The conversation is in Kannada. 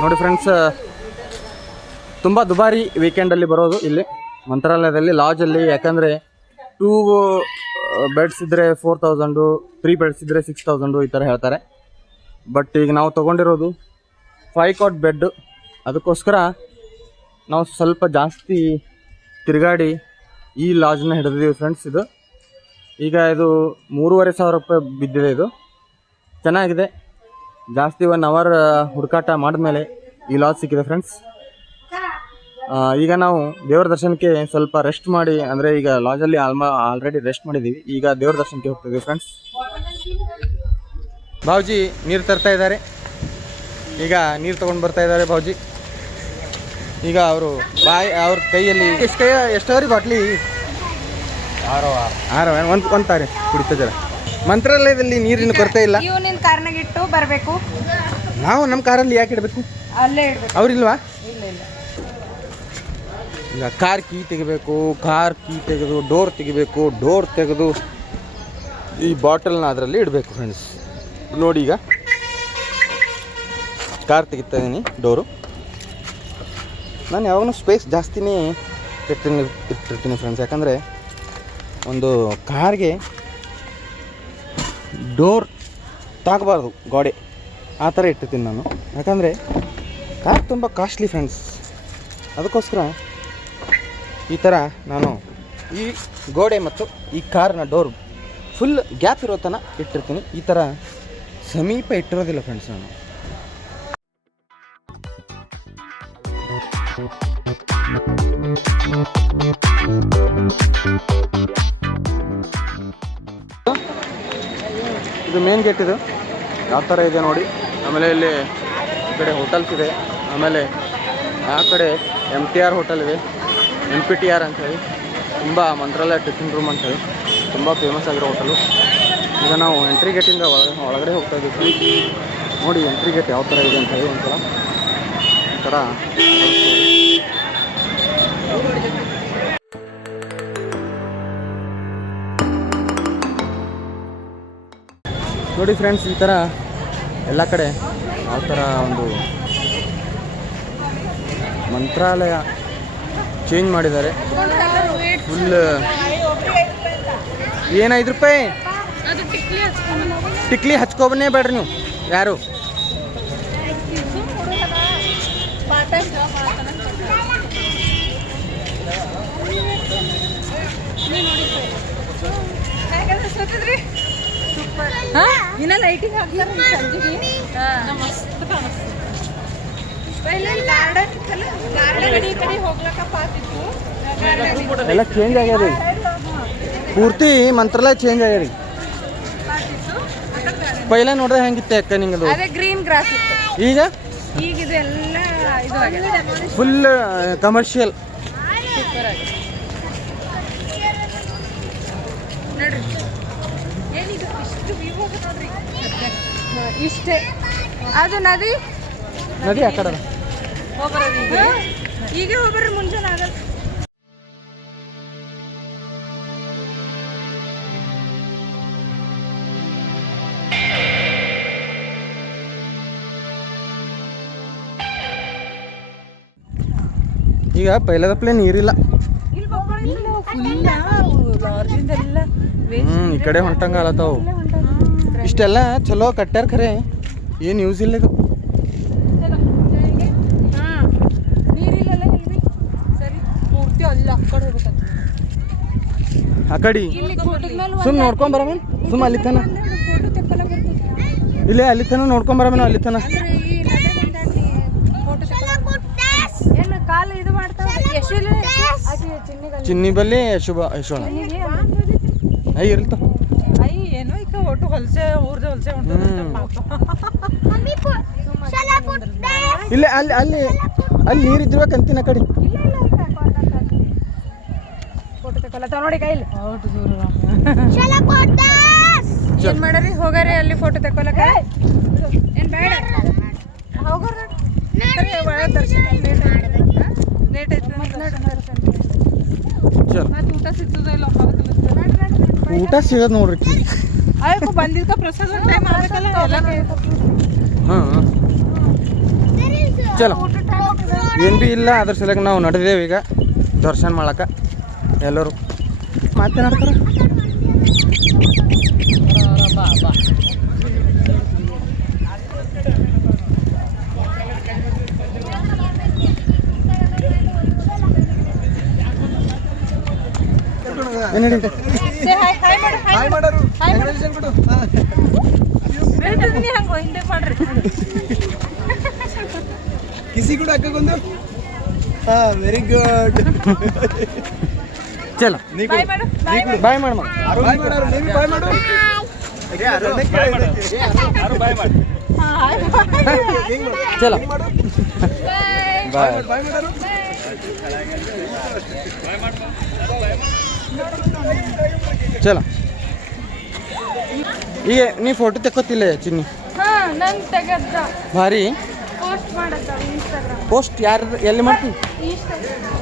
ನೋಡಿ ಫ್ರೆಂಡ್ಸ್, ತುಂಬ ದುಬಾರಿ ವೀಕೆಂಡಲ್ಲಿ ಬರೋದು ಇಲ್ಲಿ ಮಂತ್ರಾಲಯದಲ್ಲಿ ಲಾಜಲ್ಲಿ. ಯಾಕಂದರೆ 2 ಬೆಡ್ಸ್ ಇದ್ದರೆ 4000, 3 ಬೆಡ್ಸ್ ಇದ್ದರೆ 6000 ಈ ಥರ ಹೇಳ್ತಾರೆ. ಬಟ್ ಈಗ ನಾವು ತೊಗೊಂಡಿರೋದು 5 cot ಬೆಡ್. ಅದಕ್ಕೋಸ್ಕರ ನಾವು ಸ್ವಲ್ಪ ಜಾಸ್ತಿ ತಿರುಗಾಡಿ ಈ ಲಾಜನ್ನ ಹಿಡಿದಿದ್ದೀವಿ ಫ್ರೆಂಡ್ಸ್. ಇದು ಈಗ ಇದು 3500 ರೂಪಾಯಿ ಬಿದ್ದಿದೆ. ಇದು ಚೆನ್ನಾಗಿದೆ. ಜಾಸ್ತಿ 1 hour ಹುಡುಕಾಟ ಮಾಡಿದ್ಮೇಲೆ ಈ ಲಾಜ್ ಸಿಕ್ಕಿದೆ ಫ್ರೆಂಡ್ಸ್. ಈಗ ನಾವು ದೇವರ ದರ್ಶನಕ್ಕೆ ಸ್ವಲ್ಪ ರೆಸ್ಟ್ ಮಾಡಿ, ಅಂದರೆ ಈಗ ಲಾಜಲ್ಲಿ ಆಲ್ರೆಡಿ ರೆಸ್ಟ್ ಮಾಡಿದ್ದೀವಿ. ಈಗ ದೇವರ ದರ್ಶನಕ್ಕೆ ಹೋಗ್ತಿದ್ದೀವಿ ಫ್ರೆಂಡ್ಸ್. ಬಾವುಜಿ ನೀರು ತರ್ತಾ ಇದ್ದಾರೆ. ಈಗ ನೀರು ತೊಗೊಂಡು ಬರ್ತಾ ಇದ್ದಾರೆ ಬಾವುಜಿ. ಈಗ ಅವರು ಅವ್ರ ಕೈಯಲ್ಲಿ ಎಷ್ಟವರಿ ಬಾಟ್ಲಿ 6 ಒಂದು ತಾರೆ ಕುಡಿತಿದ್ದಾರೆ. ಮಂತ್ರಾಲಯದಲ್ಲಿ ನೀರಿನ ಕೊರತೆ ಇಲ್ಲ. ಕಾರ್ನಾಗ ಇಟ್ಟು ಬರಬೇಕು. ನಾವು ನಮ್ಮ ಕಾರಲ್ಲಿ ಯಾಕೆ ಇಡಬೇಕು? ಅಲ್ಲೇ ಇಡಬೇಕು. ಅವ್ರಿಲ್ವಾ? ಈಗ ಕಾರ್ ಕೀ ತೆಗಿಬೇಕು. ಕಾರ್ ಕೀ ತೆಗೆದು ಡೋರ್ ತೆಗಿಬೇಕು. ಡೋರ್ ತೆಗೆದು ಈ ಬಾಟಲ್ನ ಅದರಲ್ಲಿ ಇಡಬೇಕು ಫ್ರೆಂಡ್ಸ್. ನೋಡಿ, ಈಗ ಕಾರ್ ತೆಗಿತಾ ಇದ್ದೀನಿ ಡೋರು. ನಾನು ಯಾವಾಗಲೂ ಸ್ಪೇಸ್ ಜಾಸ್ತಿನೇ ಇಟ್ಟಿರ್ತೀನಿ ಫ್ರೆಂಡ್ಸ್. ಯಾಕಂದರೆ ಒಂದು ಕಾರ್ಗೆ ಡೋರ್ ತಾಗಬಾರ್ದು, ಗೋಡೆ ಆ ಥರ ಇಟ್ಟಿರ್ತೀನಿ ನಾನು. ಯಾಕಂದರೆ ಕಾರ್ ತುಂಬ ಕಾಸ್ಟ್ಲಿ ಫ್ರೆಂಡ್ಸ್. ಅದಕ್ಕೋಸ್ಕರ ಈ ಥರ ನಾನು ಈ ಗೋಡೆ ಮತ್ತು ಈ ಕಾರ್ನ ಡೋರ್ ಫುಲ್ ಗ್ಯಾಪ್ ಇರೋ ತನಕ ಇಟ್ಟಿರ್ತೀನಿ. ಈ ಥರ ಸಮೀಪ ಇಟ್ಟಿರೋದಿಲ್ಲ ಫ್ರೆಂಡ್ಸ್ ನಾನು. ಇದು ಮೇನ್ ಗೇಟ್. ಇದು ಯಾವ ಥರ ಇದೆ ನೋಡಿ. ಆಮೇಲೆ ಇಲ್ಲಿ ಈ ಕಡೆ ಹೋಟೆಲ್ಸ್ ಇದೆ. ಆಮೇಲೆ ಆ ಕಡೆ MTR ಹೋಟೆಲ್ ಇದೆ, MPTR ಅಂಥೇಳಿ. ತುಂಬ ಮಂತ್ರಾಲಯ ಟಿಫಿನ್ ರೂಮ್ ಅಂಥೇಳಿ ತುಂಬ ಫೇಮಸ್ ಆಗಿರೋ ಹೋಟೆಲು. ಈಗ ನಾವು ಎಂಟ್ರಿ ಗೇಟಿಂದ ಒಳಗಡೆ ಹೋಗ್ತಾ ಇದ್ದೀವಿ. ನೋಡಿ ಎಂಟ್ರಿ ಗೇಟ್ ಯಾವ ಥರ ಇದೆ ಅಂತ ಹೇಳಿ ಒಂಥರ ಈ ಥರ ನೋಡಿ ಫ್ರೆಂಡ್ಸ್. ಈ ಥರ ಎಲ್ಲ ಕಡೆ ಯಾವ ಥರ ಒಂದು ಮಂತ್ರಾಲಯ ಚೇಂಜ್ ಮಾಡಿದ್ದಾರೆ ಫುಲ್. ಏನು 5 ರೂಪಾಯಿ ಟಿಕ್ಲಿ ಹಚ್ಕೊಬನ್ನೇ ಬೇಡ್ರಿ ನೀವು ಯಾರು. ಇನ್ನ ಲೈಟಿಂಗ್ ಹಾಕ್ತಾರೆ ಸಂಜೆಗೆ. ಮಸ್ತ್ ಕಾಣಿಸ್ತು. ಎಲ್ಲ ಚೇಂಜ್ ಆಗ್ಯಾರ ರೀ. ಪೂರ್ತಿ ಮಂತ್ರಾಲಯ ಚೇಂಜ್ ಆಗ್ಯಾರ ರೀ. ಪೈಲ ನೋಡಿದ್ರೆ ಹೆಂಗಿತ್ತೆ ಅಕ್ಕ ನಿಂಗದು? ಅದೇ ಗ್ರೀನ್ ಗ್ರಾಸ್ ಇತ್ತು. ಈಗ ಇದೆಲ್ಲ ಇದು ಆಗಿದೆ, ಫುಲ್ ಕಮರ್ಷಿಯಲ್. ಸೂಪರ್ ಆಗಿದೆ ನೋಡ್ರಿ. ಏನಿದು ಇಷ್ಟು ವ್ಯೂ ಆಗ ನೋಡ್ರಿ. ಇಷ್ಟೇ ಅದು ನದಿ ಆ ಕಡೆ ಈಗ ಹೋಗ್ಬರ್ರಿ, ಮುಂಜಾನೆ ಆಗಲ್ಲ. ಈಗ ಪೈಲದಪ್ಲೆ ನೀರಿಲ್ಲ. ಈ ಕಡೆ ಹೊಂಟಂಗ ಅಲತ್ತಾವು. ಇಷ್ಟೆಲ್ಲ ಚಲೋ ಕಟ್ಟ್ಯಾರ, ಖರೆ ಏನು ಯೂಸ್ ಇಲ್ಲ ಇದು. ಆ ಕಡೆ ಸುಮ್ ನೋಡ್ಕೊಂಡ್ ಬರಮೇನ್. ಸುಮ್ಮ ಅಲ್ಲಿ ತನ ಇಲ್ಲೇ ಅಲ್ಲಿ ತನ ನೋಡ್ಕೊಂಡ್ ಬರಮೇನು. ಅಲ್ಲಿ ತನ ಚಿನ್ನಿ ಬಲ್ಲಿ ಯಶೋಣ ಇರ್ತ ಏನೋ ಈಗ ಒಟ್ಟು ಹೊಲಸೆ ಊರ್ದ ಹೊಲಸೆ ಇಲ್ಲ. ಅಲ್ಲಿ ಅಲ್ಲಿ ಅಲ್ಲಿ ನೀರಿದ್ಬೇಕಂತಿನ ಕಡೆ ಫೋಟೋ ತಗೊಲ್ಲ ನೋಡಿ ಕೈಲಿ. ಏನ್ ಮಾಡರಿ ಹೋಗಾರಿ ಅಲ್ಲಿ ಫೋಟೋ ತಗೊಳಕ? ಏನ್ ಬೇಡ ಹೋಗೋರ ದರ್ಶನ ಲೇಟ್ ಐತೆ. ಮತ್ತೆ ಊಟ ಸಿಗ್ತದ ಇಲ್ಲ? ಊಟ ಸಿಗೋದು ನೋಡ್ರಿ. ಅಯ್ಯೋ ಬಂದಿದ್ದ ಪ್ರಸಾದ ಟೈಮ್ ಆಗಬೇಕಲ್ಲ ಎಲ್ಲ. ಹಾಂ ಚಲೋ ಏನು ಭೀ ಇಲ್ಲ ಅದ್ರ ಸಲುವಾಗಿ ನಾವು ನಡೆದೇವು ಈಗ ದರ್ಶನ ಮಾಡಕ್ಕೆ ಎಲ್ಲರೂ ಮಾತೇನಾಡ್ತಾರೆ Say hi, hi ಮಾಡು, hi ಮಾಡು. Hi ಮಾಡು. ಹೇಳ್ತಿದ್ದೀನಿ ಹಂಗೋ ಹಿಂದೆ ಮಾಡ್ರಿ. ಕಿಸಿ ಕೂಡ ಹಾಕೊಂದು ಹಾ ವೆರಿ ಗುಡ್ ಚಲೋ Bye ಮಾಡು, bye ಮಾಡು. ಬಾಯ್ ಮಾಡು ಬಾಯ್ ಮಾಡೋರು ನೀವು ಬಾಯ್ ಮಾಡು ಚಲೋ Bye. ಬಾಯ್ ಬಾಯ್ ಮಾಡೋರು ಚಲೋ ಈಗ ನೀ ಫೋಟೋ ತೆಕ್ಕೋತಿಲ್ಲ ಚಿನ್ನಿ ಹಾ ನನ್ ತೆಗದ್ದ ಭಾರಿ ಪೋಸ್ಟ್ ಮಾಡತ್ತ ಇನ್ಸ್ಟಾಗ್ರಾಮ್ ಪೋಸ್ಟ್ ಯಾರು ಎಲ್ಲಿ ಮಾಡ್ತಿ ಇನ್ಸ್ಟಾಗ್ರಾಮ್